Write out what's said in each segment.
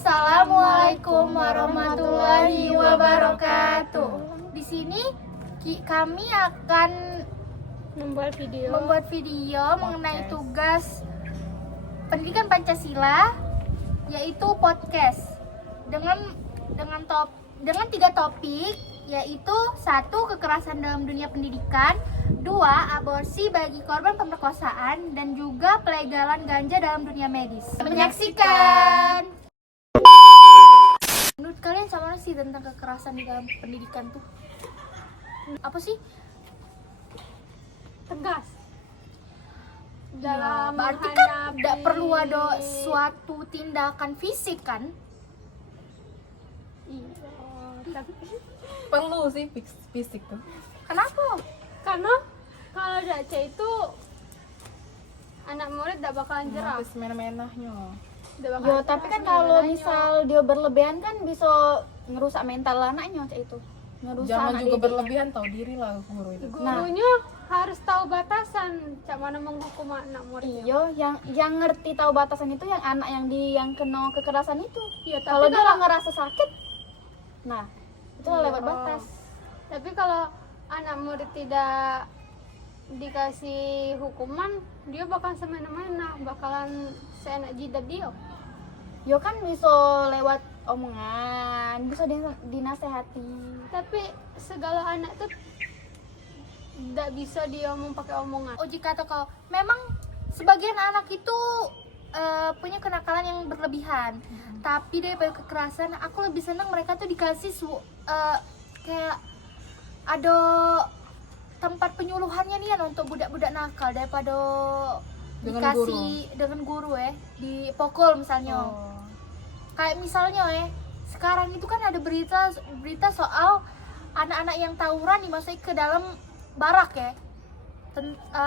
Assalamualaikum warahmatullahi wabarakatuh. Di sini kami akan membuat video mengenai tugas pendidikan Pancasila, yaitu podcast dengan 3 topik, yaitu 1. Kekerasan dalam dunia pendidikan, 2. Aborsi bagi korban pemerkosaan, dan juga pelegalan ganja dalam dunia medis. Menyaksikan. Menurut kalian sama sih tentang kekerasan di dalam pendidikan tuh? Apa sih? tegas Ya, dalam berarti kan menghadapi- tidak perlu ada suatu tindakan fisik kan? Iya, tapi Perlu sih fisik tuh. Kenapa? karena kalau Dace itu anak murid tidak bakalan jerah, Habis menah-menahnya. tidak bakalan Yo, jerah tapi kan kalau sebenarnya. misal dia berlebihan kan bisa ngerusak mental anaknya cak itu. Ngerusak Jangan anak juga didiknya. berlebihan, tahu diri lah guru itu. gurunya harus tahu batasan cak mana menghukum anak muridnya. Iyo, yang ngerti tahu batasan itu yang anak yang kena kekerasan itu. Iya, tapi Kalau dia kalau- nggak ngerasa sakit, nah itu Iya. lewat batas. Tapi kalau anak murid tidak dikasih hukuman, dia bakal semena-mena, bakalan seenak jidat dia. Yo kan bisa lewat omongan, bisa dinasehati. Tapi segala anak tuh tidak bisa diomong pakai omongan. Oji kata kau, memang sebagian anak itu punya kenakalan yang berlebihan. Tapi daripada kekerasan, aku lebih senang mereka tuh dikasih kayak ada tempat penyuluhannya nih untuk budak-budak nakal daripada Dengan dikasih dengan guru di pokol misalnya. Oh. Kayak misalnya sekarang itu kan ada berita soal anak-anak yang tawuran dimasukin ke dalam barak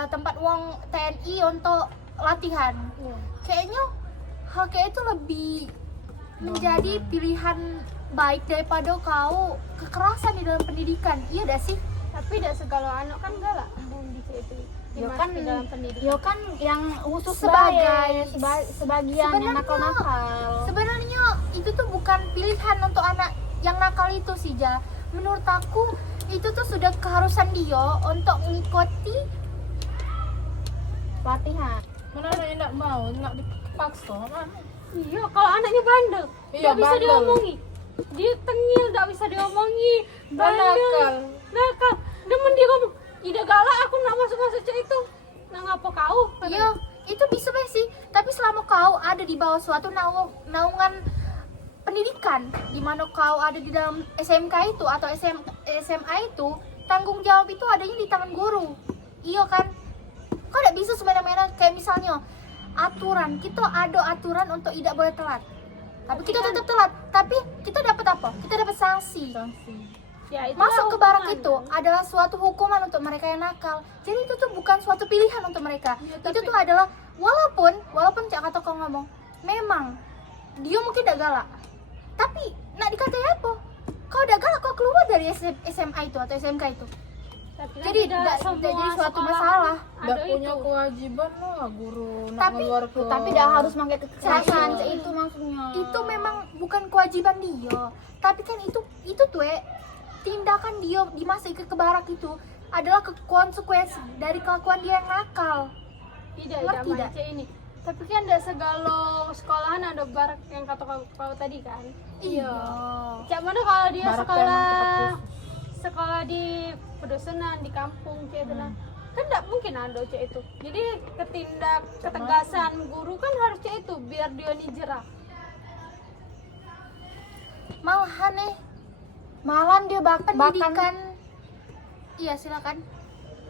tempat uang TNI untuk latihan. Kayaknya hal kayak itu lebih menjadi pilihan baik daripada kau kekerasan di dalam pendidikan. Iya dah sih. Tapi tidak segala anak kan galak yang itu Yo dimasukin kan, dalam pendidikan. yo kan yang khusus Sebagai- sebagian yang sebenarnya- nakal-nakal. Sebenarnya itu tuh bukan pilihan untuk anak yang nakal itu sih, Ja. Menurut aku itu tuh sudah keharusan dia untuk mengikuti. Latihan. Mana ada yang nggak mau, nggak dipaksa mana? Iya, kalau anaknya bandel, Iya, tidak bisa bandel. diomongi. Dia tengil, tidak bisa diomongi. nakal. Nakal. Demen dia ngomong, "Ida galak, aku nak masuk cek itu." Nah, ngapa kau? Iya, itu bisa sih. Tapi selama kau ada di bawah suatu naungan pendidikan, di mana kau ada di dalam SMK itu atau SMA itu, tanggung jawab itu adanya di tangan guru. Iya kan? Kau tidak bisa semena-mena kayak misalnya aturan, kita ada aturan untuk tidak boleh telat. Tapi kita tetap telat. Tapi kita dapat apa? Kita dapat sanksi. Ya, itulah Masuk ke barak hukuman. itu adalah suatu hukuman untuk mereka yang nakal. Jadi itu tuh bukan suatu pilihan untuk mereka. Ya, Itu tapi- tuh adalah walaupun cak kata kau ngomong, memang dia mungkin tidak galak. Tapi nak dikatai apa? Kau udah galak, kau keluar dari SMA itu atau SMK itu. Tapi kan Jadi tidak tidak semua jadi suatu sekolah masalah. Nggak ada punya itu. kewajiban lah guru nak Tapi- keluar ke. Tapi tidak harus pakai kekerasan Saya- cak itu maksudnya. Itu memang bukan kewajiban dia. Tapi kan itu tuh tindakan dia dimasuki ke barak itu adalah konsekuensi dari kelakuan dia yang nakal. Tidak Ngerti ada tidak? ini. Tapi kan tidak segala sekolahan ada barak yang kata kau tadi kan. Iya. Cak mana kalau dia Barak sekolah emang tempat sekolah di pedosenan di kampung kayak itu kan tidak mungkin ada cak itu. Jadi ketegasan guru kan harus cak itu biar dia nih jerah. Malahan Malahan dia bahkan pendidikan. Iya silakan.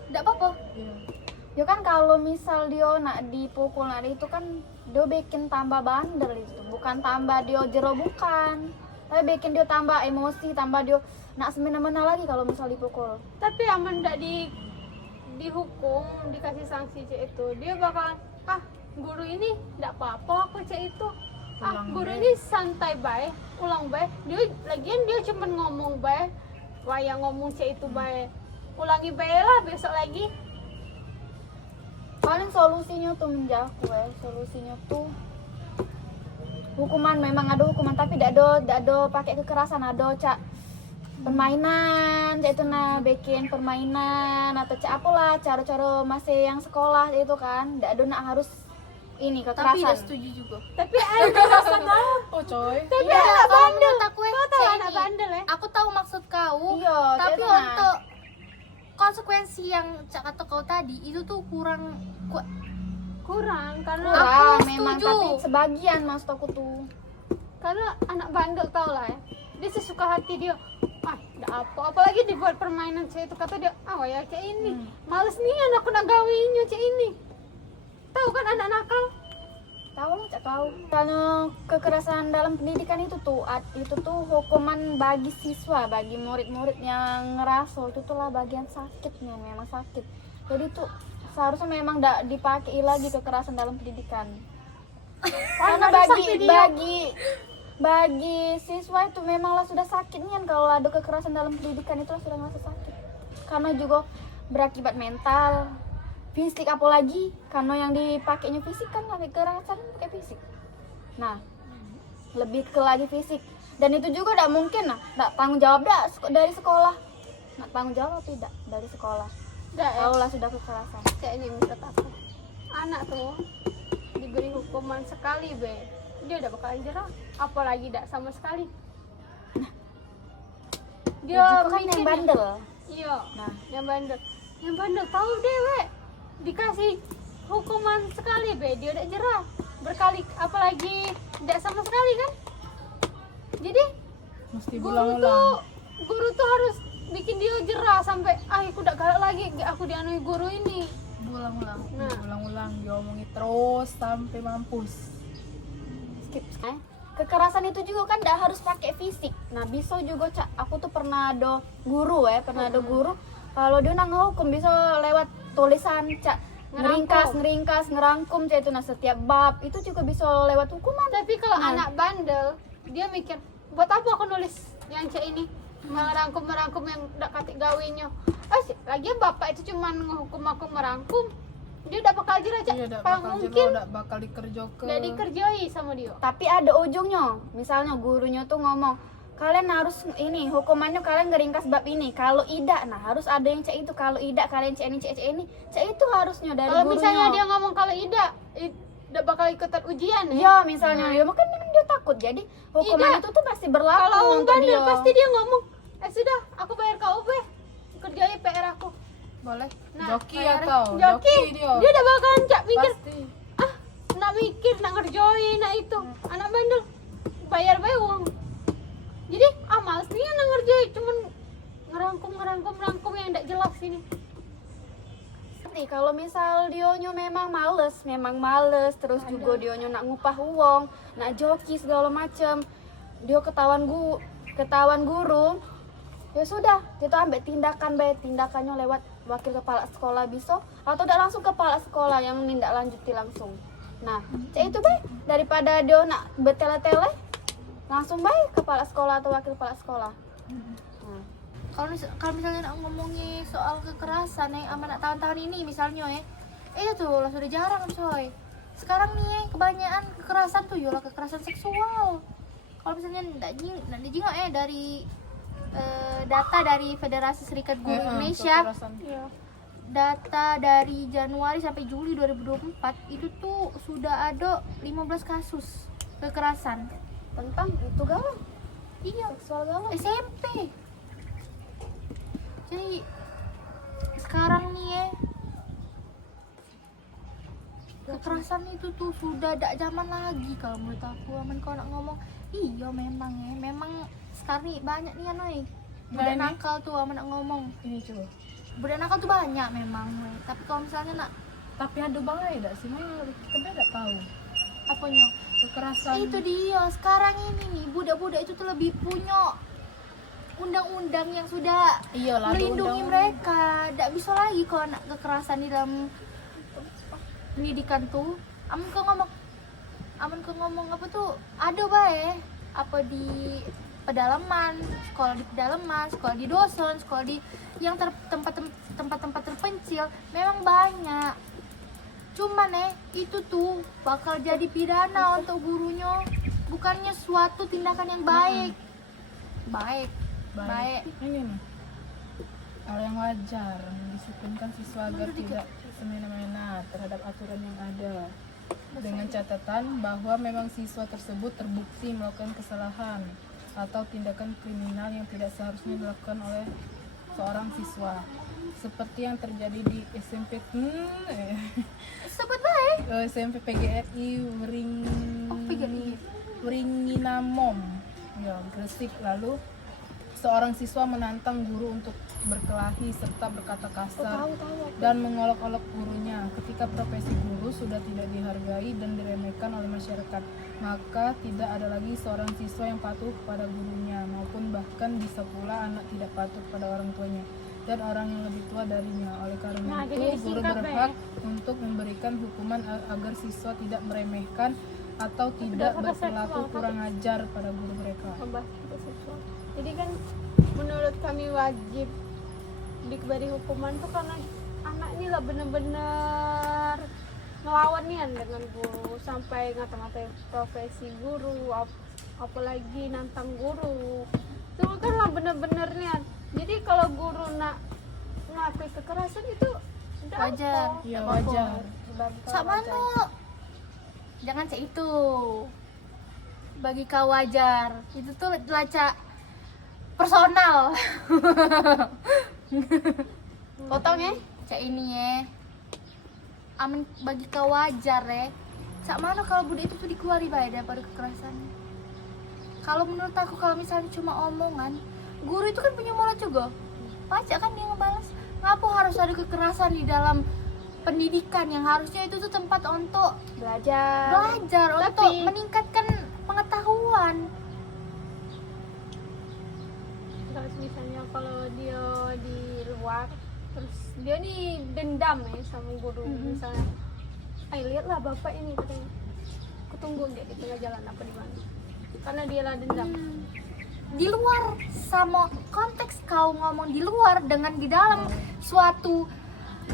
Tidak apa-apa. Iya. Ya kan kalau misal dia nak dipukul nak itu kan dia bikin tambah bandel itu, bukan tambah dia jero bukan. Tapi bikin dia tambah emosi, tambah dia nak semena-mena lagi kalau misal dipukul. Tapi aman ndak dihukum, dikasih sanksi cek itu, dia bakal guru ini ndak apa-apa aku cek itu. Ulang Guru bae. ini santai baik, ulang baik. Lagian dia cuma ngomong baik, wayang ngomong cek itu baik. Ulangi baik lah besok lagi. Paling solusinya tuh menjauh solusinya tuh hukuman, memang ada hukuman tapi tidak ada pakai kekerasan, ada cak permainan cak itu nah bikin permainan atau cak apalah cara-cara masih yang sekolah itu kan tidak ada nak harus ini Tapi kekerasan. udah setuju juga. Tapi ada kekerasan apa? Oh coy. Tapi Iya, anak kalau bandel. menurut aku Kau tahu Cek, anak ini, bandel ya? Aku tahu maksud kau. Iya, Tapi Cek, nah. untuk konsekuensi yang Cak kata kau tadi itu tuh kurang Kurang karena kurang Aku memang setuju. tapi sebagian maksud aku tuh. karena anak bandel tau lah ya, dia sesuka hati dia, nggak apa apalagi dibuat permainan cek itu, kata dia ya kayak ini males nih anakku nak gawinya cek ini, tahu kan anak nakal. Tahu lah cak tahu. Kalau kekerasan dalam pendidikan itu tuh hukuman bagi siswa, bagi murid-murid yang ngerasa itu tuh lah bagian sakitnya, memang sakit. Jadi tuh seharusnya memang tidak dipakai lagi kekerasan dalam pendidikan. Karena bagi siswa itu memanglah sudah sakitnya kalau ada kekerasan dalam pendidikan itu sudah ngerasa sakit. Karena juga berakibat mental, fisik apalagi karena yang dipakainya fisik kan kekerasan pakai fisik. Nah, lebih ke lagi fisik. Dan itu juga tidak mungkin tidak tanggung jawab dari sekolah. Nak tanggung jawab tidak dari sekolah. Kalau lah sudah kekerasan. Kayak ini menurut aku, anak tuh diberi hukuman sekali dia udah bakalan jerah, apalagi tidak sama sekali. Dia Juga kan yang mikirnya- bandel. Iya, Nah. yang bandel tahu deh dikasih hukuman sekali dia udah jerah berkali, apalagi tidak sama sekali kan. Jadi Mesti guru berulang-ulang. tuh harus bikin dia jerah sampai aku udah galak lagi aku dianui guru ini. Berulang-ulang. Nah. Berulang-ulang diomongi terus sampai mampus. Skip. Kekerasan itu juga kan tidak harus pakai fisik. Nah, bisa juga Cak, aku tuh pernah ada guru kalau dia nak ngehukum bisa lewat tulisan Cak, ngeringkas, ngerangkum Cak itu. Nah, setiap bab itu juga bisa lewat hukuman. Tapi kalau Nah. anak bandel dia mikir buat apa aku nulis yang cek ini, merangkum yang udah katik gawinya. Lagian bapak itu cuman ngehukum aku merangkum, dia udah bakal jerah Cak. Iya, dak Kalau bakal mungkin jero, dak bakal dikerjokeun. udah dikerjai sama dia. Tapi ada ujungnya. Misalnya gurunya tuh ngomong, kalian harus ini hukumannya kalian ngeringkas bab ini. Kalau tidak, nah harus ada yang cek itu. Kalau tidak kalian cek ini. Cek itu harusnya dari Kalau gurunya. misalnya dia ngomong kalau tidak udah bakal ikutan ujian ya. Ya, misalnya dia makan dia takut. Jadi hukuman Ida. itu tuh pasti berlaku Kalau orang untuk bandel dia. pasti dia ngomong, sudah aku bayar KUP, kerjai PR aku. Boleh. Nah, Joki bayar- atau Joki, dia. dia udah bakalan Cak mikir, Pasti. nak mikir, nak ngerjain, nak itu. Anak bandel bayar uang. Jadi males nih nak ngerjain, cuman ngerangkum yang tidak jelas ini. Nih, kalau misal dionyo memang males, terus juga dionyo nak ngupah uang, nak joki segala macem, dia ketahuan guru, ya sudah, kita ambil tindakannya lewat wakil kepala sekolah bisa, atau tidak langsung kepala sekolah yang nindak lanjuti langsung. Nah, cek itu daripada dia nak bertele-tele, langsung kepala sekolah atau wakil kepala sekolah. Nah, kalau misalnya nak ngomongin soal kekerasan yang anak tahun-tahun ini misalnya tuh lah sudah jarang coy. Sekarang nih kebanyakan kekerasan tuh yolah kekerasan seksual. Kalau misalnya ndak dijingok dari data dari Federasi Serikat Guru Indonesia, kekerasan. Iya. data dari Januari sampai Juli 2024 itu tuh sudah ada 15 kasus kekerasan. tentang itu galau, Iya, seksual galau. SMP. Jadi sekarang nih kekerasan itu tuh sudah tidak zaman lagi kalau menurut aku. Aman kalau nak ngomong, iya memang sekarang nih banyak nih budak ini? nakal tuh aman nak ngomong. Ini coba. Budak nakal tuh banyak memang. Tapi kalau misalnya nak Tapi ada balai dak sih, Maya? Kita tidak tahu Apanya? kekerasan. Itu dia, sekarang ini nih budak-budak itu tuh lebih punya undang-undang yang sudah Iya lah, ada melindungi undang-undang. mereka. Tidak bisa lagi kalau anak kekerasan di dalam pendidikan tuh. Aman ke ngomong apa tuh? Ada bae apa di pedalaman, sekolah di dosen, sekolah di yang tempat-tempat terpencil memang banyak. Cuman itu tuh bakal jadi pidana untuk gurunya, bukannya suatu tindakan yang baik. Baik. Ini nih hal yang wajar mendisiplinkan siswa agar tidak semena-mena terhadap aturan yang ada, dengan catatan bahwa memang siswa tersebut terbukti melakukan kesalahan atau tindakan kriminal yang tidak seharusnya dilakukan oleh seorang siswa, seperti yang terjadi di SMP Sebut baik. SMP PGRI PGRI. Wringinamom ya, Gresik. Lalu seorang siswa menantang guru untuk berkelahi serta berkata kasar dan mengolok-olok gurunya. Ketika profesi guru sudah tidak dihargai dan diremehkan oleh masyarakat, maka tidak ada lagi seorang siswa yang patuh pada gurunya, maupun bahkan bisa pula anak tidak patuh pada orang tuanya dan orang yang lebih tua darinya. Oleh karena Nah, itu, jadi guru singkat, berhak untuk memberikan hukuman agar siswa tidak meremehkan atau tidak kata berperilaku seksual, kurang ajar pada guru mereka. membahas kata seksual. Jadi kan menurut kami wajib diberi hukuman tuh karena anak ini lah bener-bener ngelawan nih dengan guru, sampai ngata-ngatain profesi guru, apalagi nantang guru. Itu kan lah bener-bener nih. Jadi kalau guru nak ngakui kekerasan itu udah Wajar. apa? Iya, Nggak apa-apa. wajar. Sama no. Jangan cek itu. Bagi kau wajar. Itu tuh lacak personal. Potong ya. Cak ini aman bagi kau wajar Sak mana kalau budak itu tuh dikeluari baik daripada kekerasan. Kalau menurut aku, kalau misalnya cuma omongan, guru itu kan punya moral juga. Pajak kan dia ngebalas. Ngapa harus ada kekerasan di dalam pendidikan yang harusnya itu tuh tempat untuk Belajar. untuk meningkatkan pengetahuan. Terus misalnya kalau dia di luar, terus dia nih dendam ya sama guru, misalnya, ayo lihatlah bapak ini katanya, aku tunggu dia di tengah jalan apa di mana, karena dia lah dendam. Di luar sama konteks kau ngomong di luar dengan di dalam suatu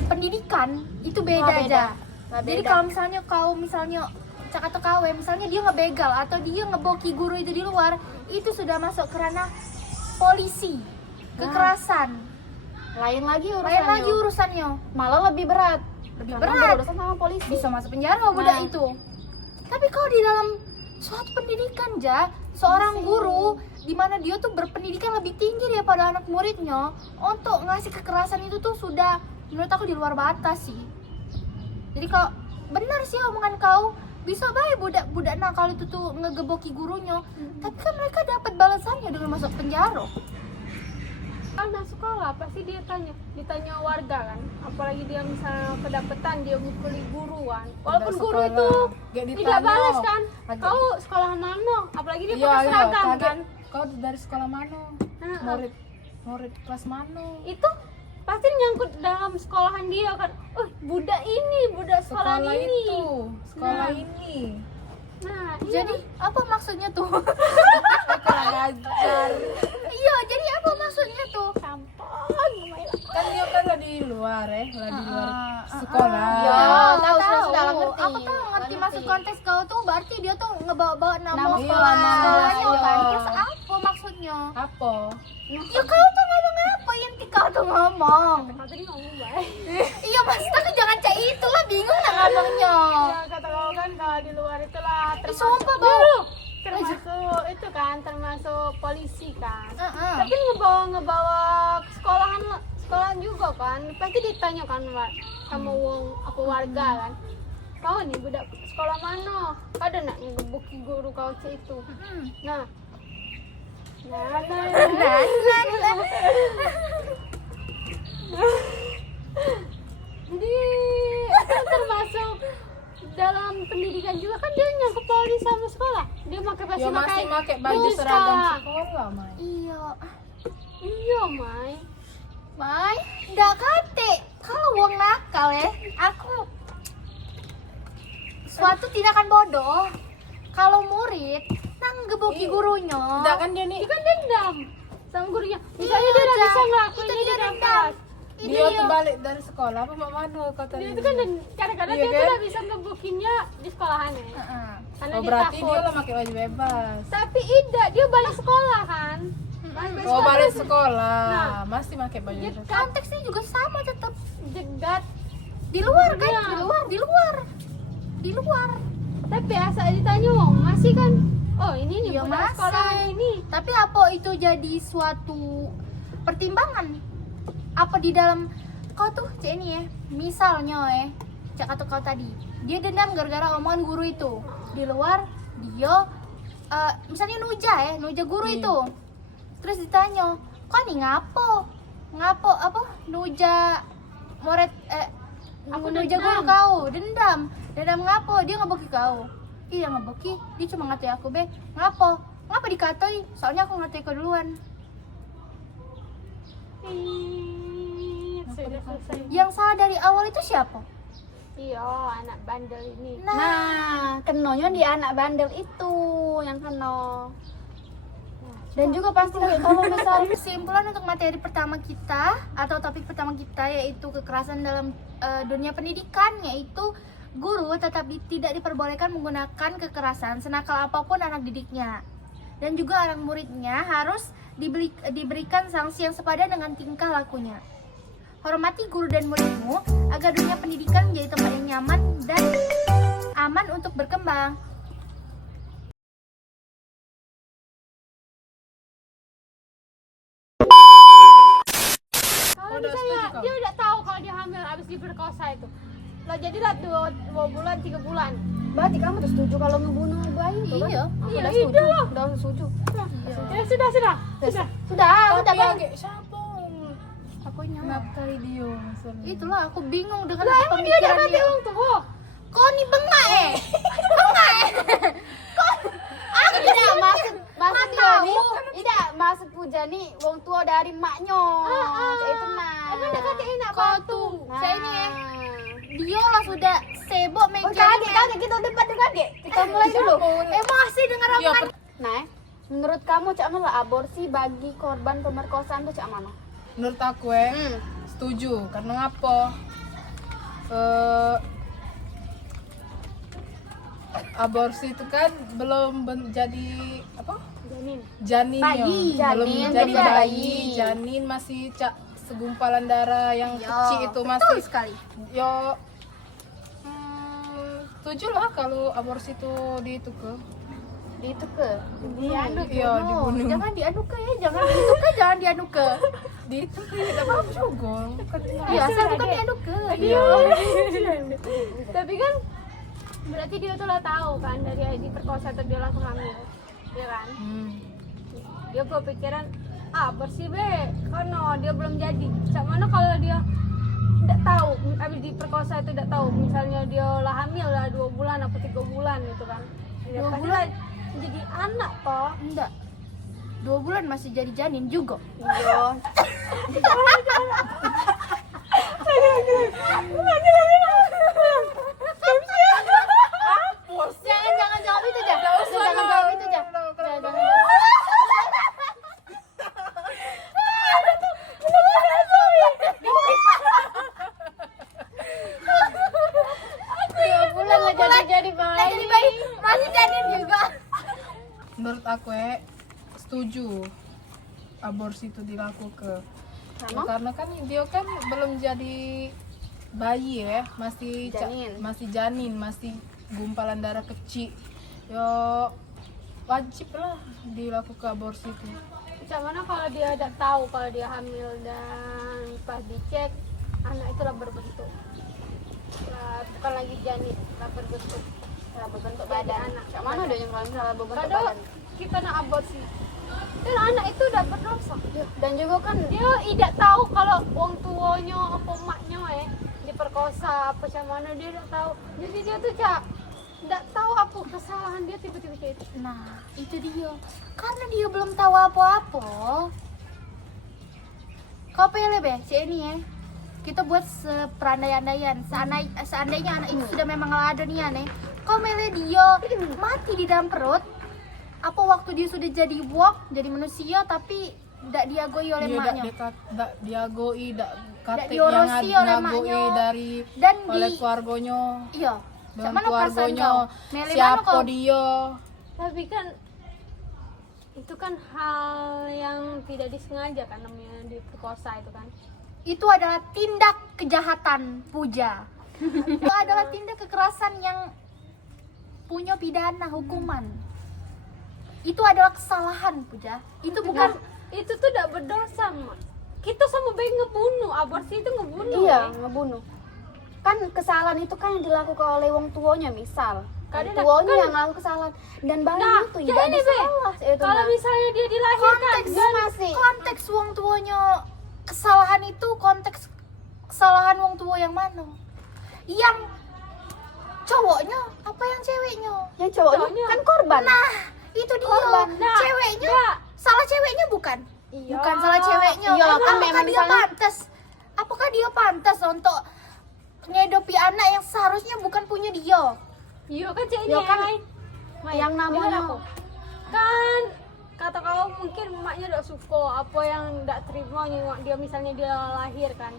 pendidikan itu beda Oh, beda. aja. Nah, Jadi beda. kalau misalnya kau cak atau kawe, misalnya dia ngebegal atau dia ngeboki guru itu di luar, itu sudah masuk ke ranah polisi, kekerasan. Lain lagi urusannya. Lain lagi urusannya, Malah lebih berat. lebih Karena berat. berurusan sama polisi. Bisa masuk penjara budak itu. Tapi kalau di dalam suatu pendidikan seorang guru di mana dia tuh berpendidikan lebih tinggi daripada anak muridnya, untuk ngasih kekerasan itu tuh sudah menurut aku di luar batas sih. Jadi kalau benar sih omongan kau, bisa baik budak-budak nakal itu tuh ngegeboki gurunya, tapi kan mereka dapat balasannya dengan masuk penjara. Anak sekolah pasti dia ditanya warga kan, apalagi dia misalnya kedapetan dia mukuli guru kan, walaupun Udah guru sekolah, itu gak tidak ditanya. balas kan, Agak- kau sekolah mana, apalagi dia Iya, pakai iya, seragam kaget. kan. Kau dari sekolah mana? Nah, Murid kelas mana? itu pasti nyangkut dalam sekolahan dia kan, budak sekolahan Sekolah ini. itu, sekolah Nah. ini. Nah, Jadi apa maksudnya tuh? Kurang ajar. Iya, jadi apa maksudnya tuh? sampah Kan dia kan lah di luar lah di luar sekolah. Iya. tahu, tahu. sudah ngerti. Aku tahu ngerti Ngerti. masuk konteks kau tuh berarti dia tuh ngebawa-bawa nama Nama sekolah. sekolah. Sekolahnya Iya. kan. Terus apa maksudnya? Apa? Ya kau tuh ngomong apa yang kau tuh ngomong? tadi ngomong baik. Iya maksud aku jangan cek itu lah, bingung lah ngomongnya. Ya kata kau kan kalau di luar itulah Sumpah, Bau. termasuk itu kan, termasuk polisi kan. Heeh. Tapi ngebawa ke sekolahan juga kan, pasti ditanya kan sama wong apa warga kan, kau nih budak sekolah mana, ada nak ngegebuki guru kau cek itu. Nah jadi termasuk dalam pendidikan juga kan dia nyangkut pauli sama sekolah. Dia pasti Ya masih pakai baju blus, seragam Kak. sekolah, Mai. Iya. Iya, Mai. Mai, nggak kate. Kalau uang nakal ya, aku suatu tindakan bodoh. Kalau murid nang geboki gurunya. Tidak kan dia nih, Dia kan dendam sama gurunya. Misalnya Iya, dia udah Cak. bisa ngelakuin Itu ini dia dalam dendam. kelas. Itu dia dia. tuh balik dari sekolah apa mak mana kata Dia dia. itu kan kadang-kadang Iya dia kan? tuh udah bisa ngebokinnya di sekolahan ya. Heeh. Karena Oh dia berarti takut. dia lah pakai baju bebas. Tapi tidak, dia balik sekolah kan. Oh balik sekolah, Nah. masih pakai baju Dia bebas. Konteksnya juga sama tetap jegat. di luar kan, Iya. di luar. Tapi asal ditanya Wong, masih kan? Oh ini nih Iya, budak masih. sekolah ini. Tapi apa itu jadi suatu pertimbangan? Apa di dalam kau tuh cek ini ya, misalnya cak atau kau tadi, dia dendam gara-gara omongan guru itu. Di luar dia misalnya nuja guru Iya. itu. Terus ditanya, kok nih ngapo apa nuja murid Aku nuja dendam. guru kau dendam ngapo dia ngeboki kau. Iya ngeboki, dia cuma ngatain aku be. Ngapa dikatai? Soalnya aku ngatain kau duluan. Sudah selesai. Yang salah dari awal itu siapa? Iya, anak bandel ini. Nah, kenonya di anak bandel itu yang keno. Dan juga pasti kalau misalnya Kesimpulan untuk materi pertama kita atau topik pertama kita yaitu kekerasan dalam dunia pendidikan, yaitu guru tidak diperbolehkan menggunakan kekerasan senakal apapun anak didiknya, dan juga anak muridnya harus diberikan sanksi yang sepadan dengan tingkah lakunya. Hormati guru dan muridmu agar dunia pendidikan menjadi tempat yang nyaman dan aman untuk berkembang. Kalau Udah misalnya setuju kau? dia udah tahu kalau dia hamil abis diperkosa itu. Lah jadilah 2 bulan 3 bulan. berarti kamu tuh setuju kalau ngebunuh bayi itu kan? Iya. Aku Iya, udah iya setuju. lah. Udah setuju. Ya sudah. Sudah Tapi Bang. agak siapa? Aku nyaman. Kenapa kali dia maksudnya? Itulah aku bingung dengan Lah emang dia udah pemikiran mati dia. orang tua. Kok nih bengak Aku tidak maksud dia tahu. nih. Tidak maksud puja nih wong tua dari maknya. Kayak itu nah. Emang udah kata enak Kau batu. tuh, Nah. saya ini ya, dia lah sudah sibuk Oh, mencari. kaget kita debat kaget. Kita mulai dulu. Masih dengar Iya, omongan. Nah, menurut kamu cak mana aborsi bagi korban pemerkosaan tuh cak mana? menurut aku setuju karena ngapa? Aborsi itu kan belum jadi apa? Janin. Janin Bayi. ya. Belum Janin, jadi juga bayi. bayi. Janin masih segumpalan darah yang Iya, kecil itu betul masih sekali. yo setuju lah kalau aborsi itu di itu ke Di itu ke. Diaduk iya dulu. dibunuh Jangan diaduk ke ya, jangan diaduk ke, jangan diaduk ke. di itu ke tidak apa juga kan Iya, asal bukan diaduk ke. iya Tapi kan berarti dia tuh lah tahu kan dari diperkosa atau dia langsung hamil. Iya kan? Dia berpikiran bersih be, karena dia belum jadi. Cak mana kalau dia tidak tahu, habis diperkosa itu tidak tahu, misalnya dia lah hamil lah 2 bulan atau 3 bulan gitu kan. Dia 2 pasti bulan? lah jadi anak toh. Enggak. 2 bulan masih jadi janin juga. Iya. Jangan jawab itu, jangan jawab itu, jangan. Jadi bayi. Masih janin juga. menurut aku setuju aborsi itu dilakukan. Ya, karena kan dia kan belum jadi bayi ya, masih Janin. masih gumpalan darah kecil. Yo wajib lah dilakukan aborsi itu. Cak mana kalau dia tidak tahu kalau dia hamil dan pas dicek anak itu lah berbentuk. Lah, bukan lagi janin, lah berbentuk. Berbentuk Jadi badan. anak. Cak mana ada yang kalau misalnya berbentuk Padahal badan? kita nak aborsi. Dan anak itu udah berdosa. Dan juga kan Dia tidak tahu kalau orang tuanya apa maknya diperkosa diperkosa apa macam mana dia tidak tahu. Jadi dia tuh cak tidak tahu apa kesalahan dia tiba-tiba kayak itu. Nah, itu dia. Karena dia belum tahu apa-apa. Kau pilih be, si ini ya. Kita buat seperandai-andaian. Seandainya anak itu sudah memang ada nih aneh. Kau milih dia mati di dalam perut. Apa waktu dia sudah jadi wok, jadi manusia tapi tidak diagoi oleh Dia maknya. dak diagoi, dak kate diorosi yang oleh ngagoi maknya. dari Dan oleh di keluarganya. iya. Dengan Mana perasaan keluarganya, kau? Milih mana siapa kau? dia? Tapi kan itu kan hal yang tidak disengaja kan namanya diperkosa itu kan. Itu adalah tindak kejahatan Puja. Itu adalah tindak kekerasan yang punya pidana hukuman. Itu adalah kesalahan Puja. Itu bukan Itu tuh tidak berdosa, Mak. Kita sama baik ngebunuh, aborsi itu ngebunuh. Iya, ngebunuh. Kan kesalahan itu kan yang dilakukan oleh wong tuanya misal. Kadang- Tuanya kan- yang melakukan kesalahan dan bayi Nah, itu ya tidak ini, Be. bersalah. Itu Kalau Mak. misalnya dia dilahirkan konteks dia masih- konteks wong tuanya kesalahan itu konteks kesalahan wong tua yang mana? Yang cowoknya apa yang ceweknya? yang cowoknya Cowoknya. kan korban. Nah, itu dia. Korban. Nah, Ceweknya nah. salah ceweknya bukan? Iya. Bukan salah ceweknya. Iya, kan Apakah memang dia misalnya- pantas? Apakah dia pantas untuk ngedopi anak yang seharusnya bukan punya dia? Iya kan cek ini Iya kan, Mai. Mai, yang namanya- dengar aku. Kan kata kau mungkin emaknya tidak suka apa yang tidak terima nengok dia misalnya dia lahir kan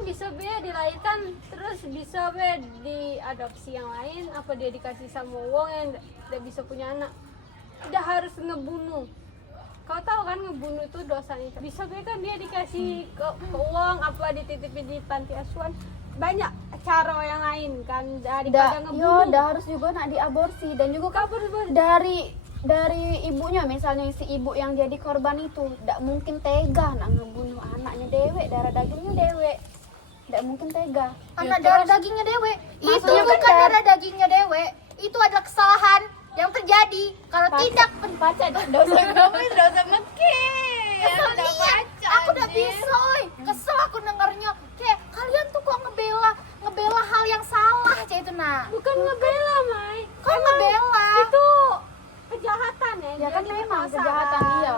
bisa be dilahirkan terus bisa be diadopsi yang lain apa dia dikasih sama wong yang tidak bisa punya anak tidak harus ngebunuh. Kau tahu kan ngebunuh itu dosanya bisa be kan dia dikasih ke uang apa dititipin di panti asuhan banyak cara yang lain kan daripada ngebunuh. Dah harus juga nak diaborsi dan juga kan dari ibunya misalnya si ibu yang jadi korban itu tidak mungkin tega nak ngebunuh anaknya dewek, darah dagingnya dewek, tidak mungkin tega. Anak Ya, darah terus- dagingnya dewe. Itu Maksudnya bukan kan darah dagingnya dewe. Itu adalah kesalahan yang terjadi kalau tidak Pacar dosa kamu dosa ngekeh. kesel nih. Aku udah bisa, oi. Kesel aku dengarnya. Kayak kalian tuh kok ngebela hal yang salah, cah itu nah. Bukan ngebela Mai. Kok ngebela? Itu kejahatan ya. Ya kan jadi memang perkosaan. kejahatan dia.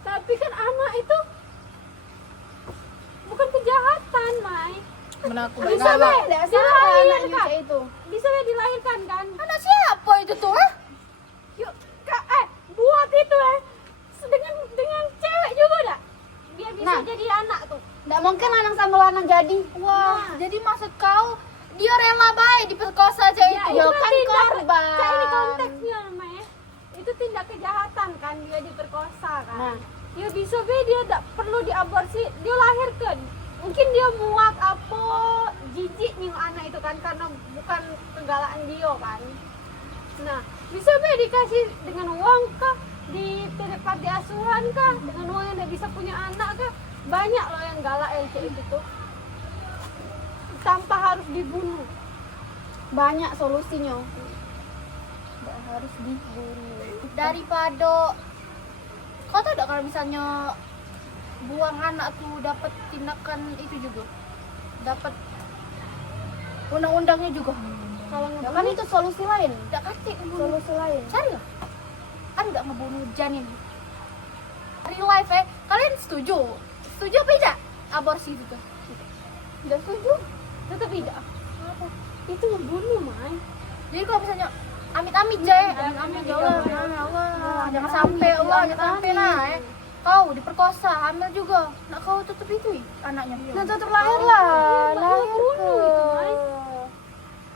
Tapi kan anak itu bukan kejahatan, Mai. Menakutkan. Bisa be, Tidak salah anaknya dilahirkan. kayak itu. Bisa be dilahirkan kan? Anak siapa itu tuh? Ah? Yuk, buat itu dengan cewek juga dah. Dia bisa Nah. jadi anak tuh. Tidak mungkin lanang sama lanang jadi. Wah, jadi maksud kau dia rela baik diperkosa cah itu. Ya, itu kan tindak- korban. Cak, ini konteksnya namanya. Itu tindak kejahatan kan dia diperkosa kan. Nah. Ya bisa be dia tak perlu diaborsi, dia lahirkan. Mungkin dia muak apa jijik nih anak itu kan karena bukan kegalaan dia kan. Nah, bisa be dikasih dengan uang kah, di panti asuhan kah, dengan uang yang tidak bisa punya anak kah. Banyak loh yang galak yang kayak gitu. Tanpa harus dibunuh. Banyak solusinya. Tidak harus dibunuh. Daripada kau tahu tidak kalau misalnya buang anak tuh dapat tindakan itu juga, dapat undang-undangnya juga. Kalau Ya kan itu solusi lain. Tidak kasih ngebunuh. Solusi lain. Cari lah. Ada nggak ngebunuh janin? Real life kalian setuju? Setuju apa tidak? Aborsi itu tuh. Tidak setuju. tetap tidak. Itu membunuh, Mai. Jadi kalau misalnya amit-amit amit-amit ya Allah, ya Allah, jangan sampai Allah, jangan sampai nah kau diperkosa, hamil juga, nak kau tutup itu anaknya. Nah tetap lahir lah, Iya, lahir bunuh ke. itu, Mai.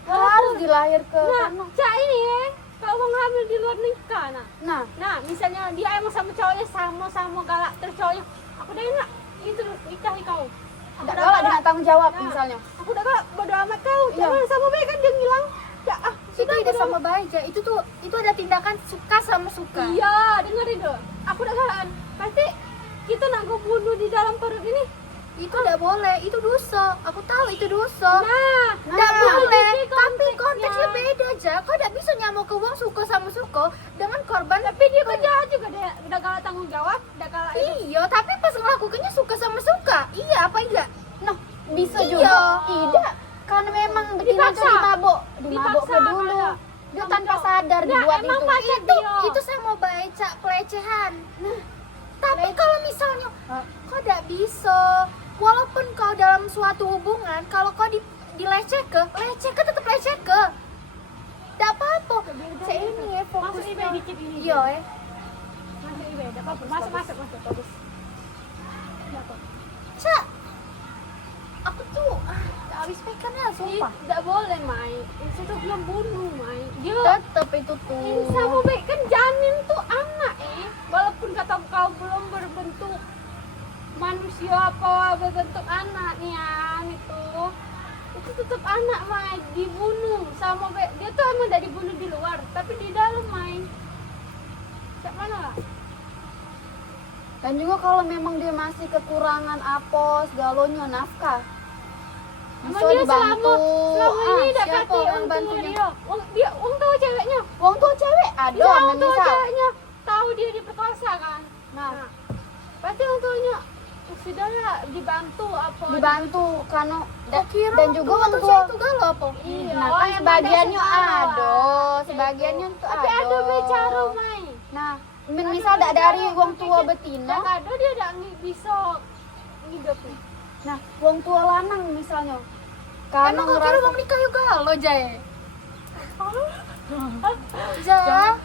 Harus dilahir ke. Nah, cak ini ya, kalau mau ngambil di luar nikah, Nah, nah misalnya dia emang sama cowoknya sama galak, terus cowoknya, aku udah enak, itu nikahi kau. Aku tidak udah galak dengan tanggung jawab Nah, misalnya. Aku udah galak, bodo amat kau, Iya. jangan sama baik kan dia ngilang. Ya, Itu tidak sama baik ya. Itu ada tindakan suka sama suka. Iya, dengerin dong. Aku udah galakan. Pasti kita nak bunuh di dalam perut ini. Itu tidak boleh, itu dosa. Aku tahu itu dosa. Nah, Tidak nah, boleh, ini tapi konteksnya. konteksnya beda aja. Kau tidak bisa nyamuk ke uang suka sama suka dengan korban. Tapi dia kan jahat juga deh. Udah galak tanggung jawab, udah galak itu. Iya, tapi pas ngelakukannya suka sama suka. Iya, apa enggak? Nah, bisa Iya. juga tidak. Karena pakai dulu. Dia tanpa sadar Nah, dibuat emang itu. pacar itu dia. itu saya mau baca pelecehan. Tapi kalau misalnya kau tidak bisa, walaupun kau dalam suatu hubungan, kalau kau leceh ke tetap leceh ke. Tidak apa-apa. Saya ini ya Masuk fokusnya. ibe dikit ini. Iya ya. Masuk ibe, ada apa? Masuk bagus. Cak, aku tuh tak habis pikir ya, sumpah. Tidak boleh, Mai. Itu belum bunuh, Mai. Dia Tetap itu tuh. Insya Allah baik kan janin tuh anak walaupun kata kau belum berbentuk manusia apa berbentuk anak nih yang itu tetap anak Mai, dibunuh sama dia tuh emang tidak dibunuh di luar tapi di dalam Mai. Cak mana lah? Dan juga kalau memang dia masih kekurangan apa segalanya nafkah. Emang Bisa dia dibantu. selama ini siapa dapat orang uang tua bantunya? dia uang tua ceweknya. Wong tua cewek ada Bisa uang tua misal. ceweknya tahu dia diperkosa kan. Nah, Pasti uang tuanya sudah lah dibantu apa dibantu karena Kok kira dan juga waktu orang tua. itu galau apa? Iya, Nah, kan emang sebagiannya dasar ada, kawan. sebagiannya tuh Tapi ada bicara Mai. Nah, misal dak dari wong tua betina, Dak ada dia dak bisa ngidupin. nah wong tua lanang misalnya. Karena Emang kau kira ngerasa bang nikah juga galau Jay? Ja,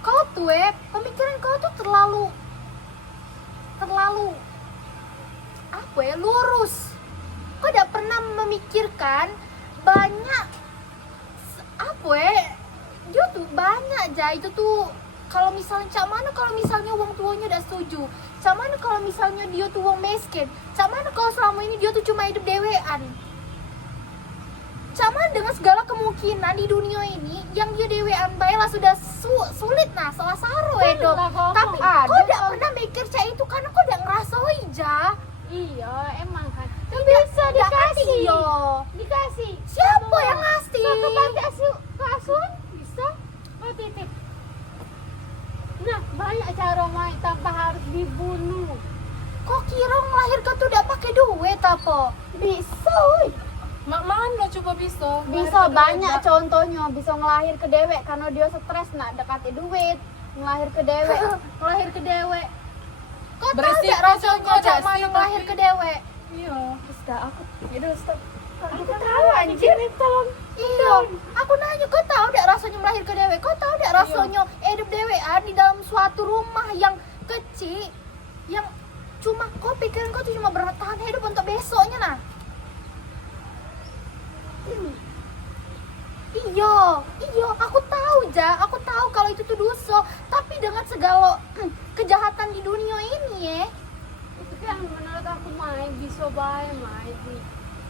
kau tuh pemikiran kau tuh terlalu apa ya, lurus. Kau tidak pernah memikirkan banyak apa ya, dia tuh banyak Ja itu tuh. Kalau misalnya cak mana kalau misalnya uang tuanya udah setuju, cak mana kalau misalnya dia tuh uang miskin, cak mana kalau selama ini dia tuh cuma hidup dewean. Cak mana dengan segala kemungkinan di dunia ini yang dia dewean baiklah sudah sulit nah salah saro dong. Lah, kok Tapi ada kau tidak pernah mikir cak itu karena kau tidak ngerasoi Ja. Iya, emang kan. Bisa Nggak dikasih. iya. Dikasih. Siapa yang ngasih? Ke panti asuhan bisa. Oh, titip. Nah, banyak cara Mai tanpa harus dibunuh. Kok kira melahirkan tuh tidak pakai duit apa? bisa, woy. Mak mana coba bisa? Bisa banyak contohnya, bisa ngelahir ke dewek karena dia stres nak dekati duit, ngelahir ke dewek. Melahir ke dewe. Kau tahu Beresiko tidak rasanya juga cak nggak mana sih, melahir tapi- ke dewe? Iya. Terus dah aku Yaudah stop. Aku tahu anjir. Iya, aku nanya kau tahu tidak rasanya melahir ke dewe? Kau tahu tidak rasanya hidup dewean di dalam suatu rumah yang kecil, yang cuma kau pikiran kau tuh cuma bertahan hidup untuk besoknya nah. Iya, aku tahu aku tahu kalau itu tuh dosa. Tapi dengan segala kejahatan di dunia ini ya, Itu kan menurut aku Mai bisa baik Mai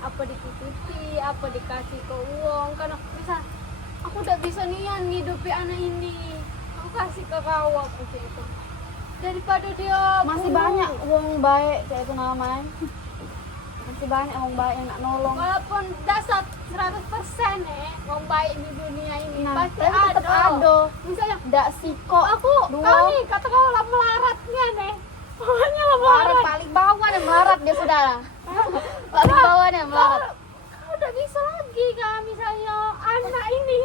apa ditutupi, apa dikasih ke uang karena misal aku udah bisa nian ngidupi anak ini. Aku kasih ke kau apa sih itu. Daripada dia masih bunuh. banyak wong baik kayak itu namanya. Masih banyak wong baik yang nak nolong. Walaupun dasar 100% wong baik di dunia ini Nah, pasti tapi tetap ada. ada. Misalnya Dak siko aku dua. kau nih kata kau lah melaratnya nih. Pokoknya lah Melarat melarat. paling bawah dan melarat dia sudah. Paling bawah dan melarat. Kau udah bisa lagi kan misalnya anak ini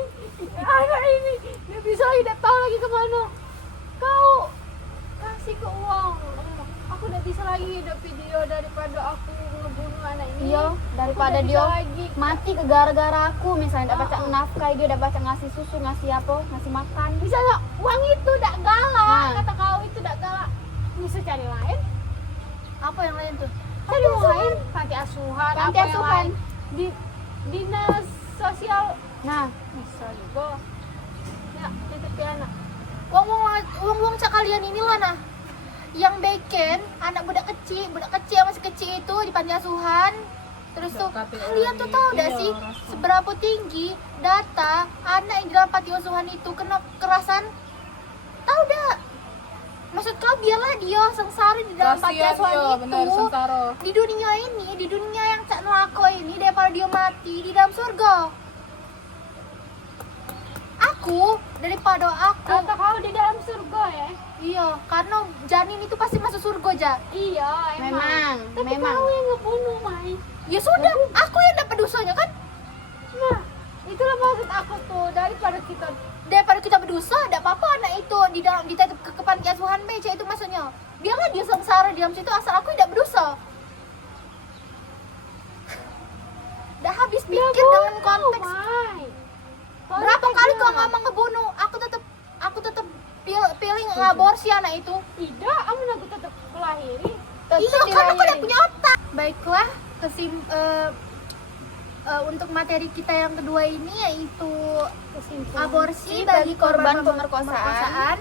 dia bisa tidak tahu lagi kemana. Kau kasih ke uang. Aku udah bisa lagi hidup video daripada aku ngebunuh anak ini. Iya, daripada Aku udah dia bisa lagi. mati ke gara-gara aku misalnya dapat nafkah, dia dapat ngasih susu, ngasih apa, ngasih makan. Misalnya uang itu tidak galak, Nah. kata kau itu tidak galak. Bisa cari lain. apa yang lain tuh? Cari yang lain, panti asuhan, Panti apa yang asuhan. lain. Di dinas sosial Nah, bisa juga. Ya, titip anak. Wong cak kalian inilah nah yang beken anak budak kecil yang masih kecil itu di panti asuhan. Terus tuh KPI, kalian tuh tahu gak iya, sih rasa. seberapa tinggi data anak yang di dalam panti asuhan itu kena kekerasan? Tahu dak? Maksud kau biarlah dia sengsara di dalam panti Kasihan asuhan dia, bener, itu sengsara. di dunia ini, di dunia yang cak neraka ini daripada dia mati di dalam surga. Daripada aku Kata kau di dalam surga ya? iya, karena janin itu pasti masuk surga ja. Iya, emang. memang, Tapi memang. kau yang ngebunuh, Mai. Ya sudah, aku yang dapat dosanya kan. Nah, itulah maksud aku tuh daripada kita berdosa, tidak apa-apa anak itu ditetap ke panti asuhan meja itu maksudnya. Biarlah dia sengsara di dalam situ asal aku tidak berdosa. Udah habis pikir dengan konteks. Berapa kali kau ngomong ngebunuh, aku tetap pilih ngaborsi anak itu. Tidak, aku tetap melahiri. Iya, karena aku udah punya otak. Baiklah, untuk materi kita yang kedua ini yaitu aborsi bagi korban pemerkosaan.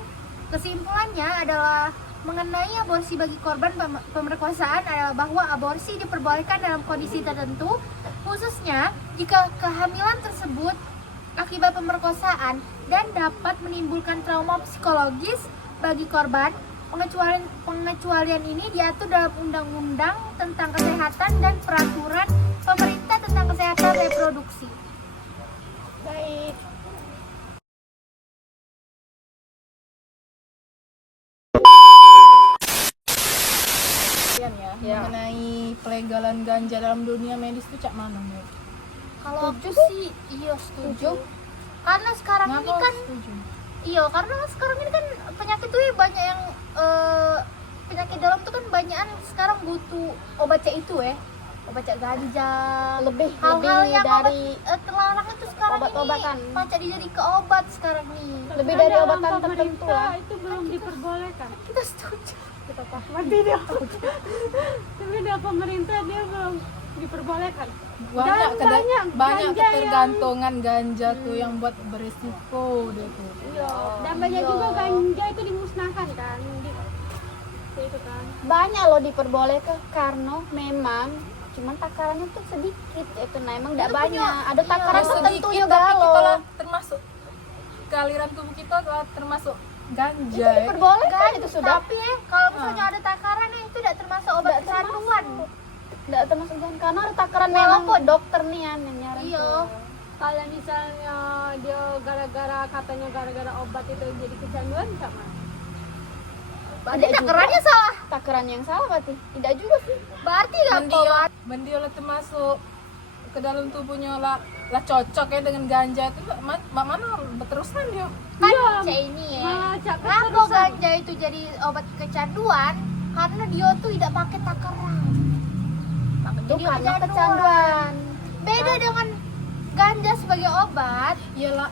Kesimpulannya adalah mengenai aborsi bagi korban pemerkosaan adalah bahwa aborsi diperbolehkan dalam kondisi tertentu, khususnya jika kehamilan tersebut akibat pemerkosaan dan dapat menimbulkan trauma psikologis bagi korban. Pengecualian ini diatur dalam Undang-Undang tentang Kesehatan dan Peraturan Pemerintah tentang Kesehatan Reproduksi. Baik. Ya. Mengenai pelegalan ganja dalam dunia medis itu cak mana, Mbak? Kalau aku sih iya setuju. Karena sekarang ini Kenapa kan setuju? iya, karena sekarang ini kan penyakit tuh banyak yang penyakit dalam tuh kan banyakan sekarang butuh obat cek itu obat cek ganja, Lebih hal-hal yang dari obat terlarang itu sekarang obat-obatan. ini macam dijadi ke obat sekarang nih. lebih dari Dalam obatan tertentu pemerintah lah. itu belum diperbolehkan. Kita setuju. Kita mati dia. Tapi dalam pemerintah dia belum diperbolehkan. Banyak Dan banyak ganja ketergantungan ganja tuh yang buat beresiko dia tuh. Iya. Dan banyak juga ganja itu dimusnahkan kan. Itu kan. Banyak loh diperbolehkan karena memang cuman takarannya tuh sedikit itu nah emang enggak banyak. Ada takaran Ya, tertentu sedikit, juga tapi kita loh. lah termasuk kealiran tubuh kita lah termasuk ganja. Itu diperbolehkan itu sudah. Tapi kalau misalnya ada takaran itu tidak termasuk obat Nggak kecanduan. Enggak termasuk jangan karena ada takaran memang dokter nih yang nyaran. Iya. Kalau misalnya dia katanya gara-gara obat itu jadi kecanduan sama. Berarti takarannya salah. Takaran yang salah berarti. Tidak juga sih. Berarti enggak Mendio lah termasuk ke dalam tubuhnya lah cocok ya dengan ganja itu mana berterusan dia. kan cak ini Malah cak kenapa keterusan. ganja itu jadi obat kecanduan karena dia tuh tidak pakai takaran. Itu Jadi karena kecanduan. kecanduan. Beda dengan ganja sebagai obat. Ya lah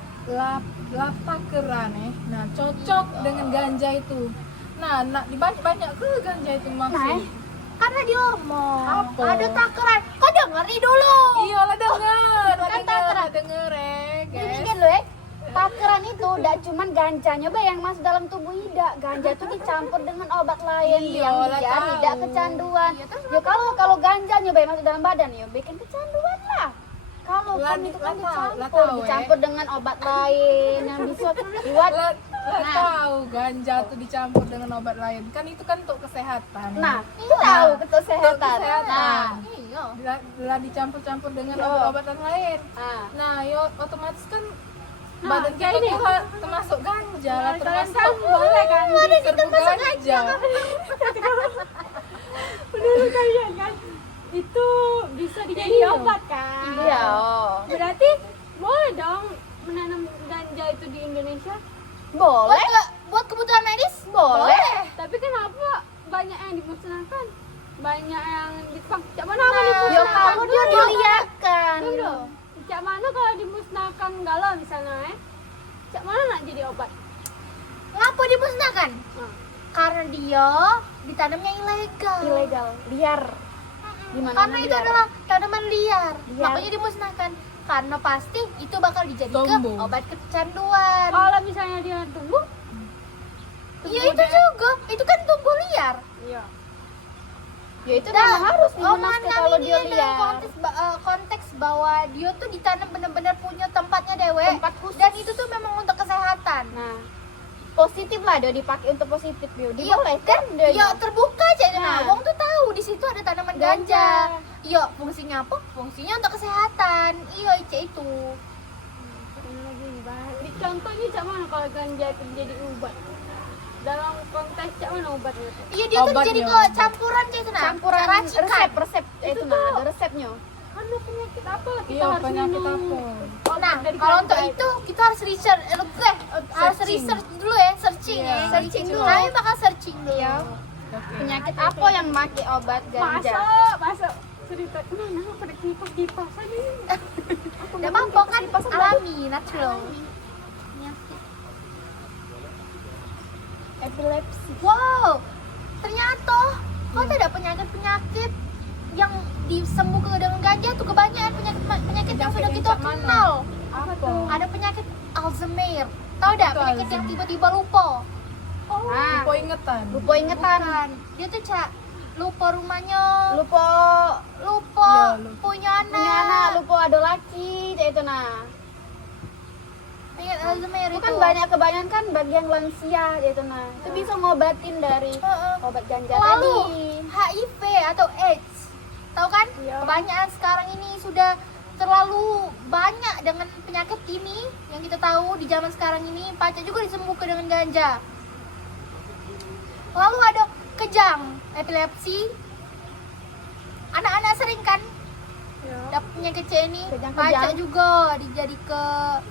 takaran nah cocok dengan ganja itu. Nah banyak ke ganja itu maksudnya. Karena dia ngomong Apa? ada takaran. Kau dengeri dulu. Iyalah denger, Kan takaran. denger Jadi kan lo takaran itu tidak cuman ganjanya yang masuk dalam tubuh tidak. Ganja itu dicampur dengan obat lain Iya, yang lah biar tahu. tidak kecanduan. Iya, terus Ya kalau ganjanya masuk dalam badan ya bikin kecanduan lah. Kalau Lah, kan itu lah kan tahu, lah tahu, dicampur dengan obat lain yang bisa buat. Lah Nah. tahu ganja tuh dicampur dengan obat lain kan itu kan untuk kesehatan. Nah, itu tahu kesehatan. kesehatan. Nah, Iya. Lah dicampur-campur dengan Yo. obat-obatan lain. nah. Nah, yo otomatis kan Nah, badan kita kayak ini. tuh lah termasuk ganja lah Kalian termasuk kan boleh kan termasuk ganja. menurut kalian kan itu bisa dijadi Iya. obat kan. Iya. oh. Berarti boleh dong menanam ganja itu di Indonesia. Boleh? Buat kebutuhan medis Boleh. Tapi kenapa banyak yang dimusnahkan? Banyak yang ditang. Cak mana kalau Ya dimusnahkan? kalau dia dilihatkan. Tunggu. Cak mana kalau dimusnahkan galau misalnya Cak mana nak jadi obat? Ngapa dimusnahkan? Nah. Karena dia ditanamnya ilegal. Ilegal, liar. Gimana Karena itu liar? adalah tanaman liar. Liar. Makanya dimusnahkan. Karena pasti itu bakal dijadikan Tumbuh. obat kecanduan. Kalau misalnya dia tumbuh, Iya itu juga. Itu kan tumbuh liar. iya. Ya itu memang harus omongan dimunaskan kami kalau ini dia dalam liar. konteks bahwa dia tuh ditanam benar-benar punya tempatnya dewe. Tempat khusus. Dan itu tuh memang untuk kesehatan. Nah, positif lah dia dipakai untuk positif dia. Iya, Boleh kan dia. ya terbuka aja. Nah, Nah. wong tuh tahu di situ ada tanaman ganja. Iya, fungsinya apa? Fungsinya untuk kesehatan. Iya, itu. Contohnya cak mana kalau ganja itu menjadi obat? Dalam konteks cak mana obatnya tuh? Iya, dia tuh Obatnya. jadi ke campuran aja itu nah. Campuran Racikan. resep itu nah, ada resepnya. Karena penyakit apa lah kita Iya, harus penyakit minum apa? obat Nah, dari kalau ganja untuk itu kita harus research, harus Searching. research dulu ya, searching Iya, ya. searching dulu. Kami bakal searching dulu. Iya. Oke. Penyakit apa yang pakai obat ganja? masa cerita mana aku ada kipas ini. Udah apa kan alami, natural. Epilepsi. Wow, ternyata kau tidak penyakit-penyakit yang disembuhkan dengan ganja tuh kebanyakan penyakit yang sudah kita Penyakit yang kenal. Apa tuh? Ada penyakit Alzheimer. Tahu tidak Itu penyakit yang Alzheimer. tiba-tiba lupa? Nah, Lupa ingetan. lupa ingetan. Bukan. Dia tuh lupa rumahnya, Lupa lupa Iya, lupa. punya anak. punya anak, lupa ada laki, kayak itu nah. Penyakit Alzheimer itu. Bukan banyak kebanyakan bagian lansia kayak itu nah. Itu bisa ngobatin dari Heeh. obat ganja Lalu tadi. HIV atau AIDS, tahu kan? Iya. Kebanyakan sekarang ini sudah terlalu banyak dengan penyakit ini yang kita tahu di zaman sekarang ini banyak juga disembuhkan dengan ganja. Lalu ada kejang, epilepsi. Anak-anak sering kan Ya. dapat penyakit C ini, Kejang-kejang. banyak juga dijadi ke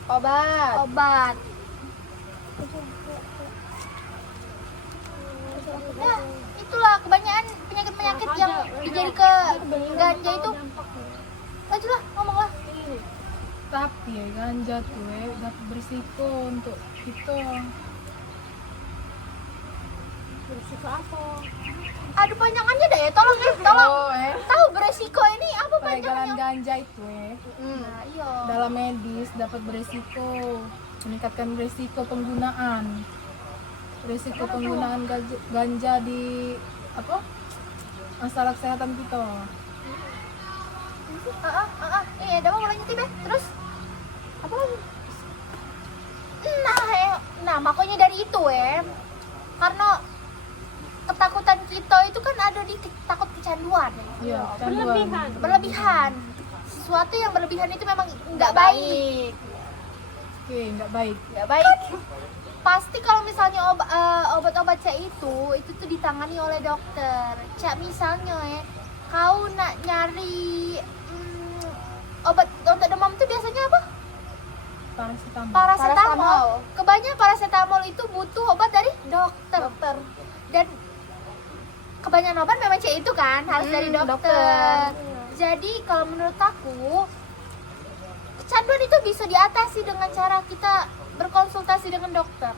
Obat. obat. Ya, itulah kebanyakan penyakit-penyakit yang dijadi ke ganja itu. Lanjutlah, ngomonglah. Tapi ya ganja tuh dapat berisiko untuk kita. Berisiko apa? Aduh panjangannya deh, tolong ya, tolong. Oh, Tahu beresiko ini apa peredaran panjangannya? ganja itu Nah, iya. dalam medis dapat berisiko, meningkatkan berisiko penggunaan. Risiko penggunaan ganja di apa? Masalah kesehatan kita. Iya, udah mau lanjutin deh. Terus Apa lagi? nah makanya dari itu karena ketakutan kita itu kan ada di takut kecanduan. Iya, kecanduan. Berlebihan. Sesuatu yang berlebihan itu memang nggak baik. Oke, nggak baik. Nggak baik. Pasti kalau misalnya obat-obat cak itu tuh ditangani oleh dokter. Cak misalnya kau nak nyari obat untuk demam itu biasanya apa? Paracetamol. Paracetamol. Kebanyakan paracetamol itu butuh obat dari dokter. Dan kebanyakan obat memang cak itu kan harus dari dokter. dokter. Jadi kalau menurut aku kecanduan itu bisa diatasi dengan cara kita berkonsultasi dengan dokter.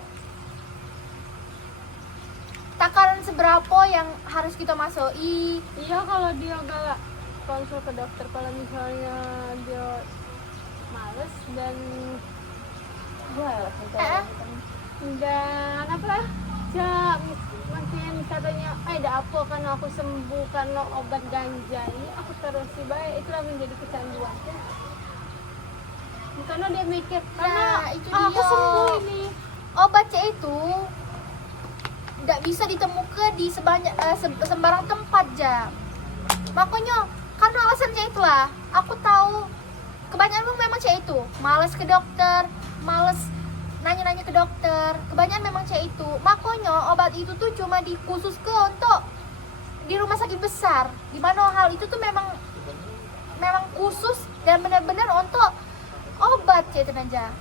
Takaran seberapa yang harus kita masuki? Iya, kalau dia galak konsul ke dokter, kalau misalnya dia males dan apa lah ya mungkin katanya ada apa karena aku sembuh karena obat ganja ini aku terus sih baik, itulah menjadi kecanduan karena dia mikir karena itu aku dia. sembuh ini. Obat C itu tidak bisa ditemukan di sembarang tempat aja. Makanya karena alasan C itulah aku tahu kebanyakan memang C itu malas ke dokter, malas nanya-nanya ke dokter, kebanyakan memang C itu. Makanya obat itu tuh cuma dikhusus ke untuk di rumah sakit besar, di mana hal itu tuh memang khusus dan benar-benar untuk obat C itu aja.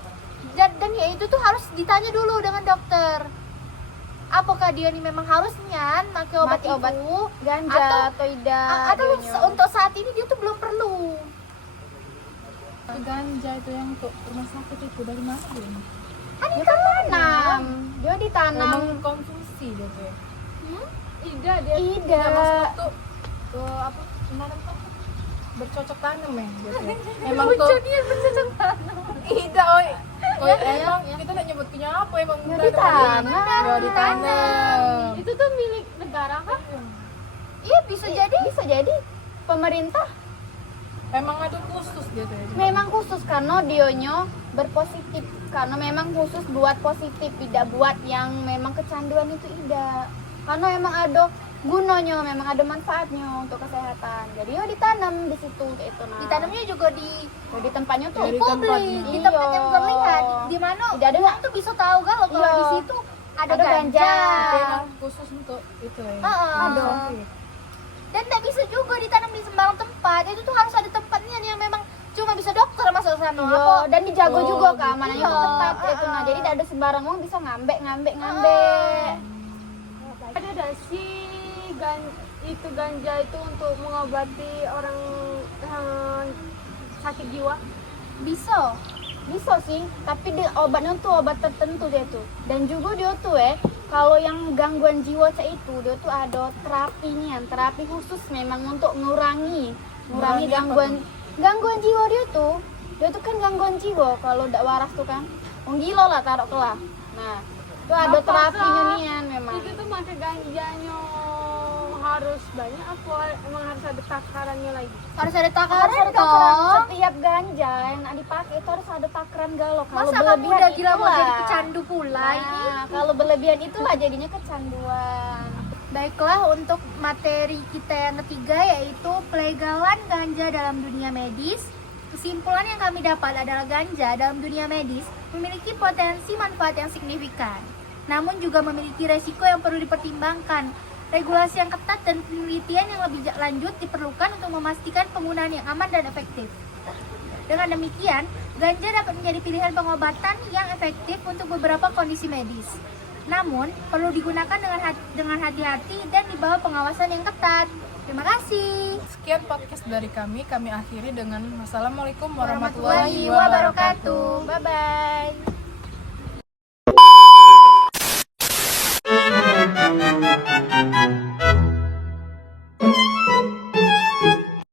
Dan ya itu tuh harus ditanya dulu dengan dokter. Apakah dia nih memang harusnya pakai obat Pakai obat itu Ganja atau tidak? atau dionya? untuk saat ini dia tuh belum perlu. Ganja itu yang untuk rumah sakit itu dari mana dia? Kan Dia tanam. Dia ditanam. Memang konsumsi dia tuh. Ida dia Tidak Tidak. maksud tuh ke apa? Menanam tuh bercocok tanam ya dia tuh. Emang tuh dia bercocok tanam. tidak oi. Emang kita nak nyebutnya apa emang Ya, udah ada ditanam. Ya ditanam. itu tuh milik negara kan? Iya bisa jadi. Bisa jadi pemerintah Emang ada khusus dia tuh. memang khusus karena dionyo berpositif, karena memang khusus buat positif, tidak buat yang memang kecanduan itu tidak. Karena memang ada gunanya, memang ada manfaatnya untuk kesehatan. Jadi yo ditanam di situ kayak itu nah. Ditanamnya juga di di tempatnya tuh Dari publik, tempatnya. di tempat yang Iya. terlihat, di mana Tidak ada- orang tuh bisa tahu kalau Iya. di situ ada Ada ganja. ganja. Tapi emang khusus untuk itu ya. Heeh. Untuk Ada. sakit. Dan tidak bisa juga ditanam di sembarang tempat. Itu tuh harus ada tempatnya yang memang cuma bisa dokter masuk ke sana. Iya, Apa? dan dijaga Oh, juga gitu. keamanannya itu ketat itu. Nah, jadi tidak ada sembarang orang bisa ngambek. Ada si itu ganja itu untuk mengobati orang sakit jiwa. Bisa. Bisa sih, tapi obatnya tuh obat tertentu dia tuh. Dan juga dia tuh kalau yang gangguan jiwa itu dia tuh ada terapinya, terapi khusus memang untuk ngurangi Ngurangi apa gangguan jiwa dia tuh kan gangguan jiwa kalau udah waras tuh kan. Gila lah taruh kelah. Nah, itu ada Apakah terapinya nian memang. Itu tuh pakai ganjanya harus banyak apa emang harus ada takarannya lagi? Harus ada Harus takaran ada takaran. dong. Setiap ganja yang dipakai itu harus ada takaran galau. Kalau Masa kamu berlebihan udah gila mau jadi itulah. pecandu pula ini? Nah, kalau berlebihan itulah jadinya kecanduan. Baiklah, untuk materi kita yang ketiga yaitu pelegalan ganja dalam dunia medis. Kesimpulan yang kami dapat adalah ganja dalam dunia medis memiliki potensi manfaat yang signifikan, namun juga memiliki resiko yang perlu dipertimbangkan. Regulasi yang ketat dan penelitian yang lebih lanjut diperlukan untuk memastikan penggunaan yang aman dan efektif. Dengan demikian, ganja dapat menjadi pilihan pengobatan yang efektif untuk beberapa kondisi medis. Namun, perlu digunakan dengan hati-hati dan di bawah pengawasan yang ketat. Terima kasih. Sekian podcast dari kami akhiri dengan wassalamualaikum Warahmatullahi wabarakatuh. Bye bye.